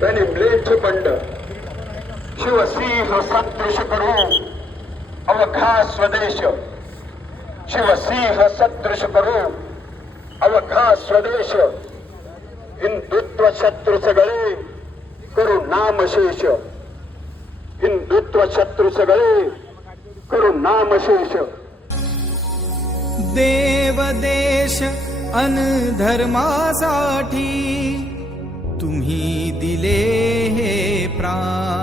रणिमलेच बंड शिवसिंह सदृश करू अवघा स्वदेश. शिवसिंह सदृश करू अवघा स्वदेश. हिंदुत्व शत्रु सगळे करू नामशेष. हिंदुत्व शत्रु सगळे करू नामशेष. देवदेश अन धर्मासाठी तुम्ही दिले हे प्राण.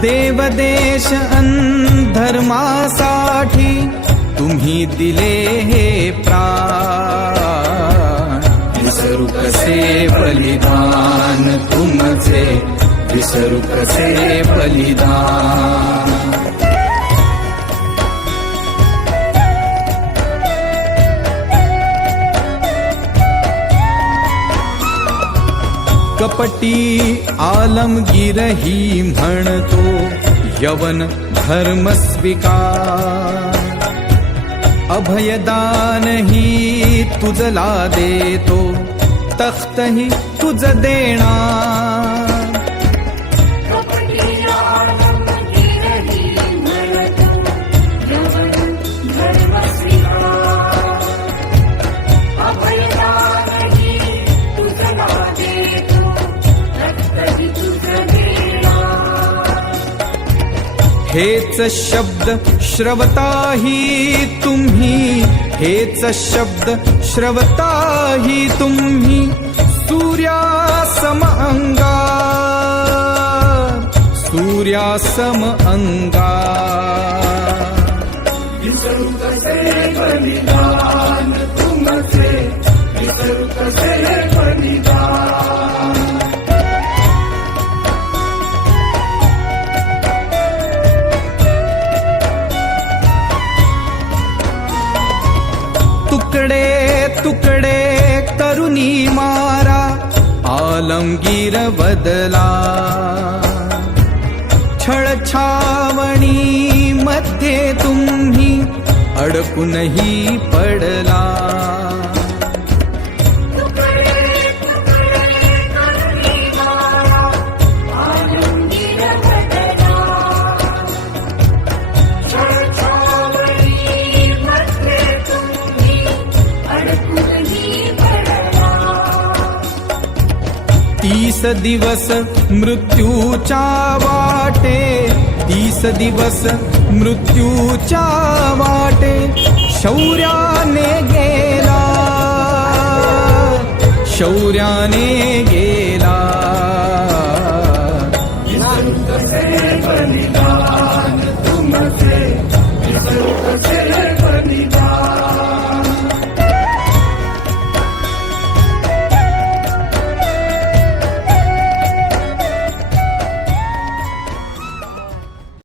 देव देश अन धर्मासाठी तुम्ही दिले हे प्राण. विसरू कसे बलिदान तुमचे? विसरू कसे बलिदान? कपटी आलमगीरही म्हणतो यवन धर्म स्वीकार. अभयदान ही तुझला देतो तख्तही तुझ देणार. हेच शब्द श्रवताही तुम्ही. हेच शब्द श्रवताही तुम्ही. सूर्यासम अंगा सूर्यासम अंगा तुकडे तुकडे करुणी मारा आलमगीर बदला. छळछावणी मध्ये तुम्ही अडकूनही पडला. तीस दिवस मृत्यूच्या वाटे तीस दिवस मृत्यूच्या वाटे शौर्याने गेला शौर्याने गेला